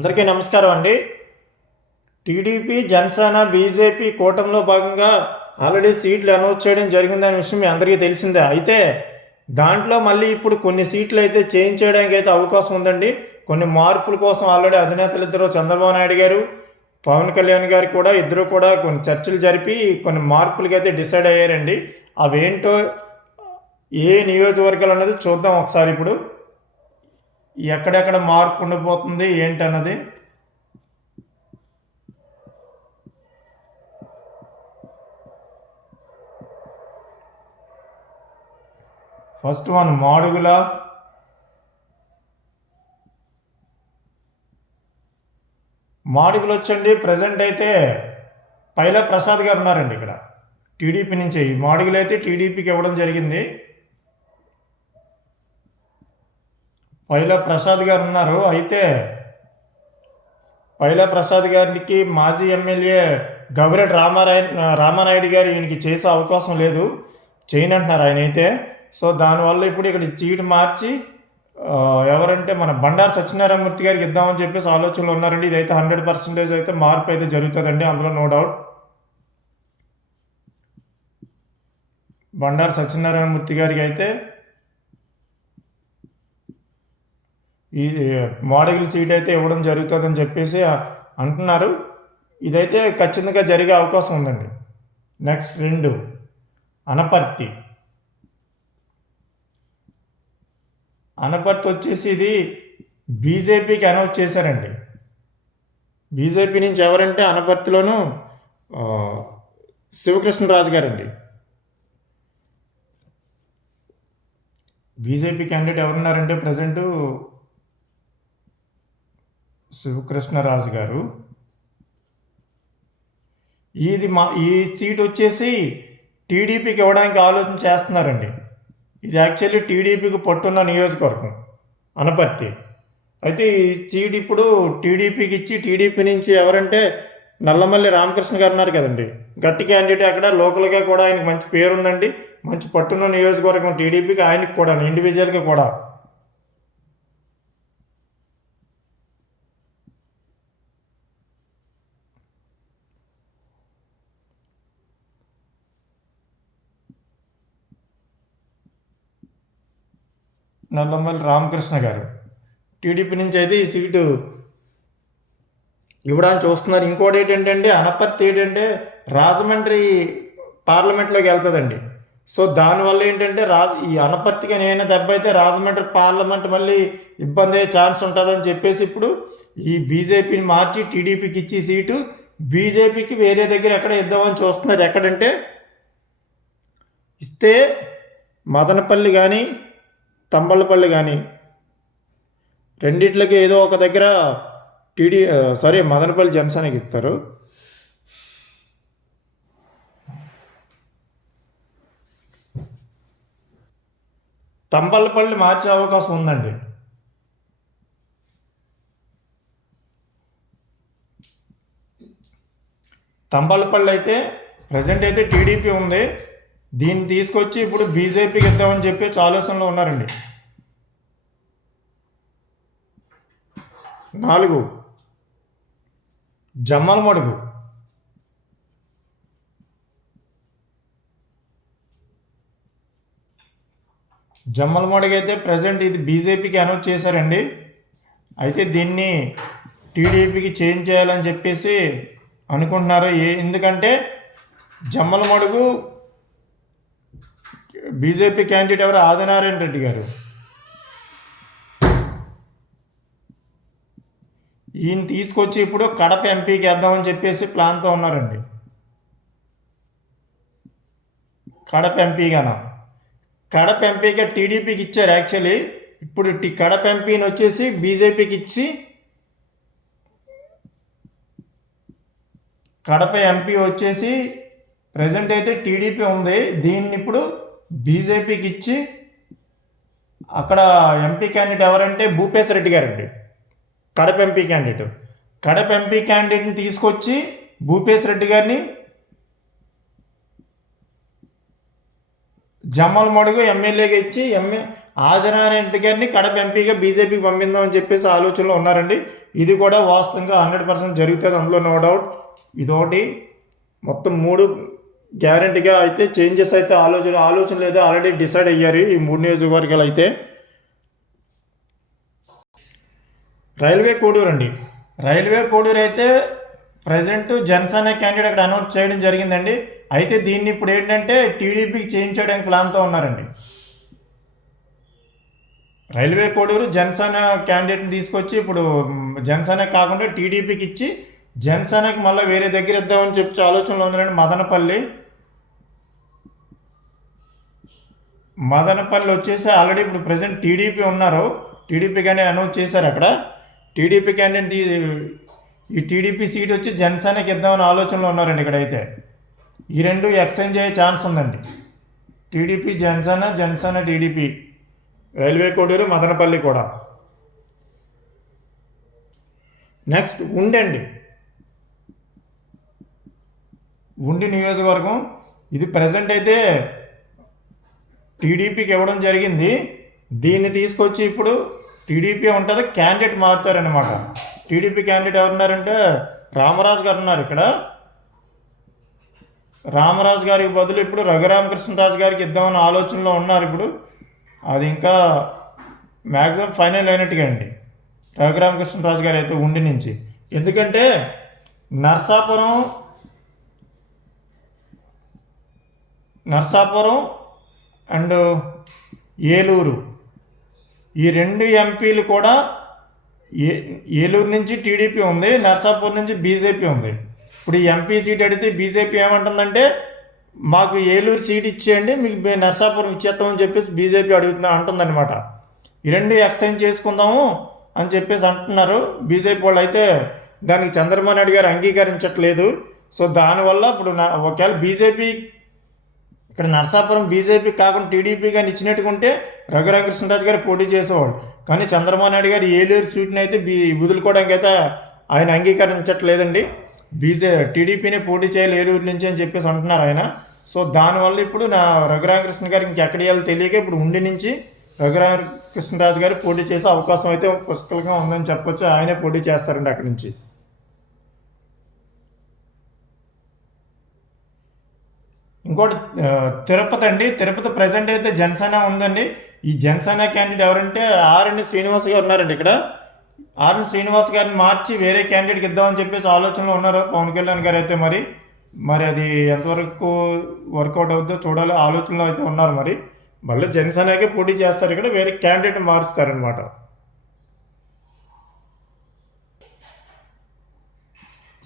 అందరికీ నమస్కారం అండి. టీడీపీ, జనసేన, బీజేపీ కూటమిలో భాగంగా ఆల్రెడీ సీట్లు అనౌన్స్ చేయడం జరిగిందనే విషయం మీ అందరికీ తెలిసిందే. అయితే దాంట్లో మళ్ళీ ఇప్పుడు కొన్ని సీట్లు అయితే చేంజ్ చేయడానికి అయితే అవకాశం ఉందండి. కొన్ని మార్పుల కోసం ఆల్రెడీ అధినేతలు ఇద్దరు చంద్రబాబు నాయుడు గారు, పవన్ కళ్యాణ్ గారు కూడా ఇద్దరు కూడా కొన్ని చర్చలు జరిపి కొన్ని మార్పులకి అయితే డిసైడ్ అయ్యారండి. అవేంటో ఏ నియోజకవర్గాలు అన్నది చూద్దాం ఒకసారి. ఇప్పుడు ఎక్కడెక్కడ మార్పు ఉండిపోతుంది ఏంటన్నది ఫస్ట్ వన్ మాడుగులు వచ్చండి. ప్రజెంట్ అయితే పైలా ప్రసాద్ గారు ఉన్నారండి ఇక్కడ టీడీపీ నుంచి. ఈ మాడుగులు అయితే టీడీపీకి ఇవ్వడం జరిగింది. పైలా ప్రసాద్ గారు ఉన్నారు. అయితే పైలా ప్రసాద్ గారికి మాజీ ఎమ్మెల్యే గవిరెడ్డి రామానాయుడు గారు ఈయనకి చేసే అవకాశం లేదు, చేయనంటున్నారు ఆయన అయితే. సో దానివల్ల ఇప్పుడు ఇక్కడ సీటు మార్చి ఎవరంటే మన బండారు సత్యనారాయణమూర్తి గారికి ఇద్దామని చెప్పేసి ఆలోచనలు ఉన్నారండి. ఇదైతే 100% అయితే మార్పు అయితే జరుగుతుందండి, అందులో నో డౌట్. బండారు సత్యనారాయణమూర్తి గారికి అయితే ఈ మోడల్ సీట్ అయితే ఇవ్వడం జరుగుతుందని చెప్పేసి అంటున్నారు. ఇదైతే ఖచ్చితంగా జరిగే అవకాశం ఉందండి. నెక్స్ట్ 2 అనపర్తి వచ్చేసి ఇది బీజేపీకి అనౌన్స్ చేశారండి. బీజేపీ నుంచి ఎవరంటే అనపర్తిలోను శివకృష్ణరాజు గారండి. బీజేపీ క్యాండిడేట్ ఎవరున్నారంటే ప్రజెంటు శివకృష్ణరాజు గారు. ఈ సీట్ వచ్చేసి టీడీపీకి ఇవ్వడానికి ఆలోచన చేస్తున్నారండి. ఇది యాక్చువల్లీ టీడీపీకి పట్టున్న నియోజకవర్గం అనపర్తి. అయితే ఈ సీట్ ఇప్పుడు టీడీపీకి ఇచ్చి టీడీపీ నుంచి ఎవరంటే నల్లమల్లి రామకృష్ణ గారు ఉన్నారు కదండి, గట్టి క్యాండిడేట్. అక్కడ లోకల్గా కూడా ఆయనకు మంచి పేరు ఉందండి, మంచి పట్టున్న నియోజకవర్గం టీడీపీకి, ఆయనకి కూడా ఇండివిజువల్గా కూడా. నల్లమల్లి రామకృష్ణ గారు టీడీపీ నుంచి అయితే ఈ సీటు ఇవ్వడానికి చూస్తున్నారు. ఇంకోటి ఏంటంటే అనపర్తి ఏంటంటే రాజమండ్రి పార్లమెంట్లోకి వెళ్తుందండి. సో దానివల్ల ఏంటంటే ఈ అనపర్తిగా నేనే దెబ్బ అయితే రాజమండ్రి పార్లమెంట్ మళ్ళీ ఇబ్బంది అయ్యే ఛాన్స్ ఉంటుందని చెప్పేసి ఇప్పుడు ఈ బీజేపీని మార్చి టీడీపీకి ఇచ్చి సీటు బీజేపీకి వేరే దగ్గర ఎక్కడ ఇద్దామని చూస్తున్నారు. ఎక్కడంటే ఇస్తే మదనపల్లి కానీ తంబళ్ళపల్లి కానీ రెండిట్లకి ఏదో ఒక దగ్గర మదనపల్లి జనసేనకి ఇస్తారు. తంబళ్ళపల్లి మార్చే అవకాశం ఉందండి. తంబళ్ళపల్లి అయితే ప్రజెంట్ అయితే టీడీపీ ఉంది. దీన్ని తీసుకొచ్చి ఇప్పుడు బీజేపీకి ఇద్దామని చెప్పేసి ఆలోచనలో ఉన్నారండి. 4 జమ్మలమడుగు. జమ్మలమడుగు అయితే ప్రజెంట్ ఇది బీజేపీకి అనౌన్స్ చేశారండి. అయితే దీన్ని టీడీపీకి చేంజ్ చేయాలని చెప్పేసి అనుకుంటున్నారు. ఎందుకంటే జమ్మలమడుగు బీజేపీ క్యాండిడేట్ ఎవరు ఆదినారాయణ రెడ్డి గారు, ఈయన తీసుకొచ్చి ఇప్పుడు కడప ఎంపీకి వేద్దామని చెప్పేసి ప్లాన్తో ఉన్నారండి. కడప ఎంపీగా టీడీపీకి ఇచ్చారు యాక్చువల్లీ. ఇప్పుడు కడప ఎంపీని వచ్చేసి బీజేపీకి ఇచ్చి కడప ఎంపీ వచ్చేసి ప్రజెంట్ అయితే టీడీపీ ఉంది. దీన్ని ఇప్పుడు బీజేపీకి ఇచ్చి అక్కడ ఎంపీ క్యాండిడేట్ ఎవరంటే భూపేశ్ రెడ్డి గారండి, కడప ఎంపీ క్యాండిడేట్ని తీసుకొచ్చి భూపేశ్ రెడ్డి గారిని జమ్మలమడుగు ఎమ్మెల్యేగా ఇచ్చి ఆదినారాయణ రెడ్డి గారిని కడప ఎంపీగా బీజేపీకి పంపిందామని చెప్పేసి ఆలోచనలో ఉన్నారండి. ఇది కూడా వాస్తవంగా 100% జరుగుతుంది, అందులో నో డౌట్. ఇదొకటి మొత్తం 3 గ్యారంటీగా అయితే చేంజెస్ అయితే ఆలోచనలు అయితే ఆల్రెడీ డిసైడ్ అయ్యారు ఈ 3 నియోజకవర్గాలు అయితే. రైల్వే కోడూరు అండి. రైల్వే కోడూరు అయితే ప్రజెంట్ జనసేన క్యాండిడేట్ అక్కడ అనౌన్స్ చేయడం జరిగిందండి. అయితే దీన్ని ఇప్పుడు ఏంటంటే టీడీపీకి చేంజ్ చేయడానికి ప్లాన్తో ఉన్నారండి. రైల్వే కోడూరు జనసేన క్యాండిడేట్ని తీసుకొచ్చి ఇప్పుడు జనసేన కాకుండా టీడీపీకి ఇచ్చి జనసేనకి మళ్ళీ వేరే దగ్గర ఇద్దామని చెప్పి ఆలోచనలో ఉన్నారండి. మదనపల్లి వచ్చేసి ఆల్రెడీ ఇప్పుడు ప్రజెంట్ టీడీపీ ఉన్నారు, టీడీపీ క్యాండిడేట్ అనౌన్స్ చేశారు అక్కడ. టీడీపీ క్యాండిడేట్ ఈ టీడీపీ సీట్ వచ్చి జనసేనకి ఇద్దామని ఆలోచనలో ఉన్నారండి ఇక్కడైతే. ఈ రెండు ఎక్స్చేంజ్ అయ్యే ఛాన్స్ ఉందండి. TDP Janasena TDP, railway Koduru Madanapalle కూడా. నెక్స్ట్ ఉండి నియోజకవర్గం. ఇది ప్రజెంట్ అయితే టీడీపీకి ఇవ్వడం జరిగింది. దీన్ని తీసుకొచ్చి ఇప్పుడు టీడీపీ ఉంటుంది, క్యాండిడేట్ మారుతారనమాట. టీడీపీ క్యాండిడేట్ ఎవరున్నారంటే రామరాజు గారు ఉన్నారు ఇక్కడ. రామరాజు గారికి బదులు ఇప్పుడు రఘురామకృష్ణరాజు గారికి ఇద్దామని ఆలోచనలో ఉన్నారు ఇప్పుడు. అది ఇంకా మ్యాక్సిమం ఫైనల్ అయినట్టుగా అండి రఘురామకృష్ణరాజు గారు అయితే ఉండి నుంచి. ఎందుకంటే నర్సాపురం అండ్ ఏలూరు, ఈ 2 ఎంపీలు కూడా ఏలూరు నుంచి టీడీపీ ఉంది, నర్సాపురం నుంచి బీజేపీ ఉంది. ఇప్పుడు ఈ ఎంపీ సీట్ అడిగితే బీజేపీ ఏమంటుందంటే మాకు ఏలూరు సీట్ ఇచ్చేయండి, మీకు నర్సాపురం ఇచ్చేస్తామని చెప్పేసి బీజేపీ అంటుందన్నమాట. ఈ 2 ఎక్స్చేంజ్ చేసుకుందాము అని చెప్పేసి అంటున్నారు బీజేపీ వాళ్ళు. అయితే దానికి చంద్రబాబు నాయుడు గారు అంగీకరించట్లేదు. సో దానివల్ల ఇప్పుడు ఒకవేళ బీజేపీ ఇక్కడ నర్సాపురం బీజేపీ కాకుండా టీడీపీ కానీ ఇచ్చినట్టుకుంటే రఘురామకృష్ణరాజు గారు పోటీ చేసేవాళ్ళు. కానీ చంద్రబాబు నాయుడు గారు ఏలూరు సీట్ని అయితే వదులుకోవడానికి అయితే ఆయన అంగీకరించట్లేదండి. టీడీపీనే పోటీ చేయాలి ఏలూరు నుంచి అని చెప్పేసి అంటున్నారు ఆయన. సో దానివల్ల ఇప్పుడు రఘురామకృష్ణ గారికి ఇంకెక్కడ వేయాలో తెలియక ఇప్పుడు ఉండి నుంచి రఘురామకృష్ణరాజు గారు పోటీ చేసే అవకాశం అయితే పుష్కలంగా ఉందని చెప్పొచ్చు. ఆయనే పోటీ చేస్తారండి అక్కడి నుంచి. ఇంకోటి తిరుపతి అండి. తిరుపతి ప్రజెంట్ అయితే జనసేన ఉందండి. ఈ జనసేన క్యాండిడేట్ ఎవరంటే ఆర్ఎన్ శ్రీనివాస్ గారు ఉన్నారండి ఇక్కడ. ఆర్ఎన్ శ్రీనివాస్ గారిని మార్చి వేరే క్యాండిడేట్కి ఇద్దామని చెప్పేసి ఆలోచనలో ఉన్నారు పవన్ కళ్యాణ్ గారు అయితే. మరి అది ఎంతవరకు వర్కౌట్ అవుతుందో చూడాలి, ఆలోచనలో అయితే ఉన్నారు. మళ్ళీ జనసేనకే పోటీ చేస్తారు ఇక్కడ, వేరే క్యాండిడేట్ మారుస్తారనమాట.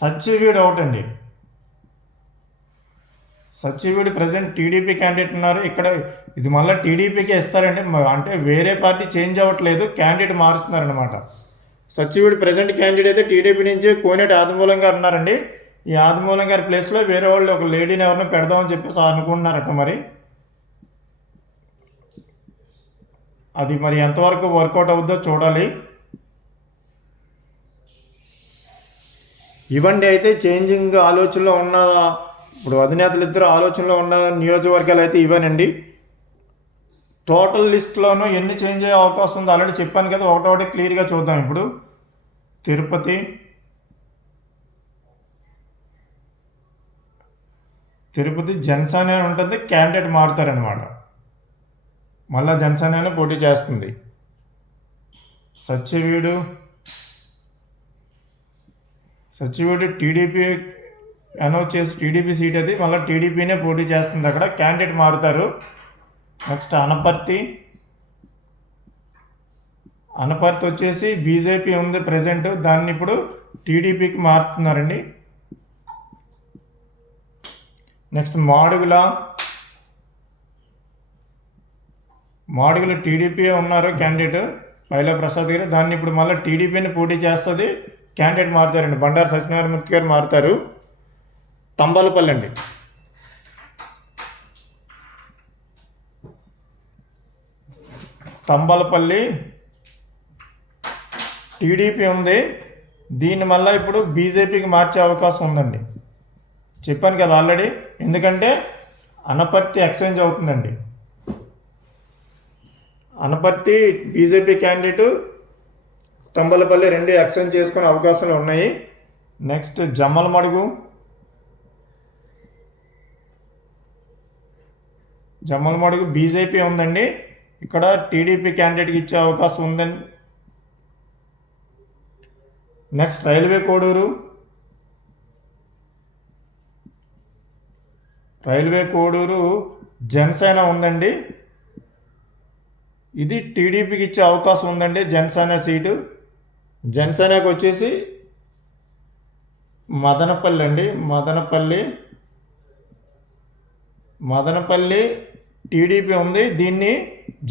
సత్యవీడు ఒకటండి. సత్యవీడు ప్రజెంట్ టీడీపీ క్యాండిడేట్ ఉన్నారు ఇక్కడ. ఇది మళ్ళీ టీడీపీకే ఇస్తారండి, అంటే వేరే పార్టీ చేంజ్ అవ్వట్లేదు, క్యాండిడేట్ మారుస్తున్నారనమాట. సత్యవీడు ప్రజెంట్ క్యాండిడేట్ అయితే టీడీపీ నుంచి కోనేటి ఆదిమూలం గారు ఉన్నారండి. ఈ ఆదిమూలం గారి ప్లేస్లో వేరే వాళ్ళు ఒక లేడీని ఎవరినో పెడదామని చెప్పేసి అనుకుంటున్నారట. అది ఎంతవరకు వర్కౌట్ అవుద్దో చూడాలి. ఇవన్నీ అయితే చేంజింగ్ ఆలోచనలో ఉన్న, ఇప్పుడు అధినేతలు ఇద్దరు ఆలోచనలో ఉన్న నియోజకవర్గాలు అయితే ఇవేనండి. టోటల్ లిస్ట్లోనూ ఎన్ని చేంజ్ అయ్యే అవకాశం ఉందో ఆల్రెడీ చెప్పాను కదా, ఒకటొకటి క్లియర్గా చూద్దాం. ఇప్పుడు తిరుపతి జనసేన ఉంటుంది, క్యాండిడేట్ మారుతారనమాట. మళ్ళా జనసేన పోటీ చేస్తుంది. సత్యవీడు టీడీపీ అనౌన్స్ చేసి టీడీపీ సీట్ అది, మళ్ళీ టీడీపీనే పోటీ చేస్తుంది అక్కడ, క్యాండిడేట్ మారుతారు. నెక్స్ట్ అనపర్తి వచ్చేసి బీజేపీ ఉంది ప్రజెంట్, దాన్ని ఇప్పుడు టీడీపీకి మారుతున్నారండి. నెక్స్ట్ మాడుగుల టీడీపీ ఉన్నారు క్యాండిడేట్ పైలా ప్రసాద్ గారు, దాన్ని ఇప్పుడు మళ్ళీ టీడీపీని పోటీ చేస్తుంది, క్యాండిడేట్ మారుతారండి. బండారు సత్యనారాయణమూర్తి గారు మారుతారు. తంబాలపల్లి అండి. తంబాలపల్లి టీడీపీ ఉంది, దీన్ని మళ్ళీ ఇప్పుడు బీజేపీకి మార్చే అవకాశం ఉందండి. చెప్పాను కదా ఆల్రెడీ, ఎందుకంటే అనపర్తి ఎక్స్చేంజ్ అవుతుందండి. Anaparthi BJP candidate, Thamballapalle 2 exchange చేసుకునే అవకాశాలు ఉన్నాయి. నెక్స్ట్ జమ్మలమడుగు బీజేపీ ఉందండి. ఇక్కడ టీడీపీ క్యాండిడేట్కి ఇచ్చే అవకాశం ఉందండి. నెక్స్ట్ రైల్వే కోడూరు జనసేన ఉందండి. ఇది టీడీపీకి ఇచ్చే అవకాశం ఉందండి. జనసేన సీటు, జనసేనకు వచ్చేసి మదనపల్లి అండి. మదనపల్లి టీడీపీ ఉంది, దీన్ని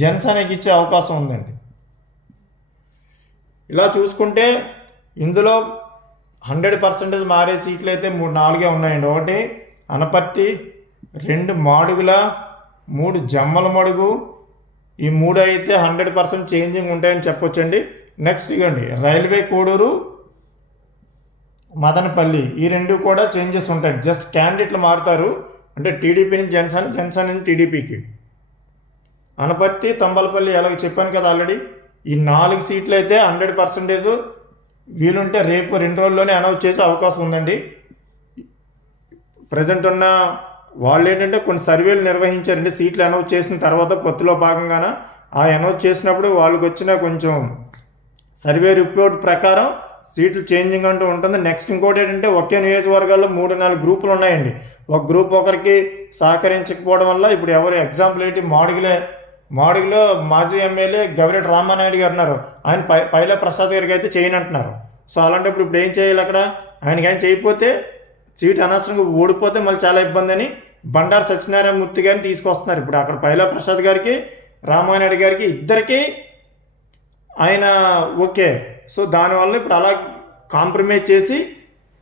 జనసేనకి ఇచ్చే అవకాశం ఉందండి. ఇలా చూసుకుంటే ఇందులో 100% మారే సీట్లు అయితే 4 ఉన్నాయండి. 1 అనపర్తి, 2 మాడుగుల, 3 జమ్మలమడుగు. ఈ 3 అయితే 100% చేంజింగ్ ఉంటాయని చెప్పొచ్చండి. నెక్స్ట్ ఇవ్వండి రైల్వే కోడూరు, మదనపల్లి, ఈ 2 కూడా చేంజెస్ ఉంటాయి. జస్ట్ క్యాండిడేట్లు మారుతారు, అంటే టీడీపీ నుంచి జనసేన నుంచి టీడీపీకి. అనపర్తి, తంబలపల్లి ఎలాగ చెప్పాను కదా ఆల్రెడీ. ఈ 4 సీట్లు అయితే 100% వీలుంటే రేపు 2 రోజుల్లోనే అనౌన్స్ చేసే అవకాశం ఉందండి. ప్రజెంట్ ఉన్న వాళ్ళు ఏంటంటే కొన్ని సర్వేలు నిర్వహించారండి. సీట్లు అనౌన్స్ చేసిన తర్వాత పొత్తులో భాగంగానే ఆ అనౌన్స్ చేసినప్పుడు వాళ్ళకి వచ్చిన కొంచెం సర్వే రిపోర్ట్ ప్రకారం సీట్లు చేంజింగ్ అంటూ ఉంటుంది. నెక్స్ట్ ఇంకోటి ఏంటంటే ఒకే నియోజకవర్గాల్లో 3-4 గ్రూపులు ఉన్నాయండి. ఒక గ్రూప్ ఒకరికి సహకరించకపోవడం వల్ల ఇప్పుడు ఎవరు ఎగ్జాంపుల్ ఏంటి, మాడుగులో మాజీ ఎమ్మెల్యే గవిరెడ్డి రామానాయుడు గారు ఉన్నారు. ఆయన పైలా ప్రసాద్ గారికి అయితే చేయనంటున్నారు. సో అలాంటప్పుడు ఇప్పుడు ఏం చేయాలి, అక్కడ ఆయనకి ఆయన చేయకపోతే సీట్ అనవసరంగా ఓడిపోతే మళ్ళీ చాలా ఇబ్బంది అని బండారు సత్యనారాయణ మూర్తి గారిని తీసుకొస్తున్నారు. ఇప్పుడు అక్కడ పైలా ప్రసాద్ గారికి, రామానాయుడు గారికి ఇద్దరికి ఆయన ఓకే. సో దానివల్ల ఇప్పుడు అలా కాంప్రమైజ్ చేసి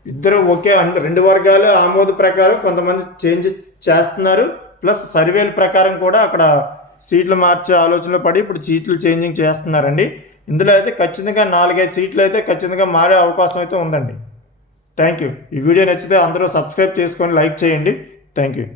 ఇద్దరు ఒకే 2 వర్గాలు ఆమోద ప్రకారం కొంతమంది చేంజ్ చేస్తున్నారు. ప్లస్ సర్వేల ప్రకారం కూడా అక్కడ సీట్లు మార్చే ఆలోచనలో పడి ఇప్పుడు సీట్లు చేంజింగ్ చేస్తున్నారండి. ఇందులో అయితే ఖచ్చితంగా 4-5 సీట్లు అయితే ఖచ్చితంగా మారే అవకాశం అయితే ఉందండి. Thank you. ఈ వీడియో నచ్చితే అందరూ సబ్స్క్రైబ్ చేసుకొని లైక్ చేయండి. Thank you.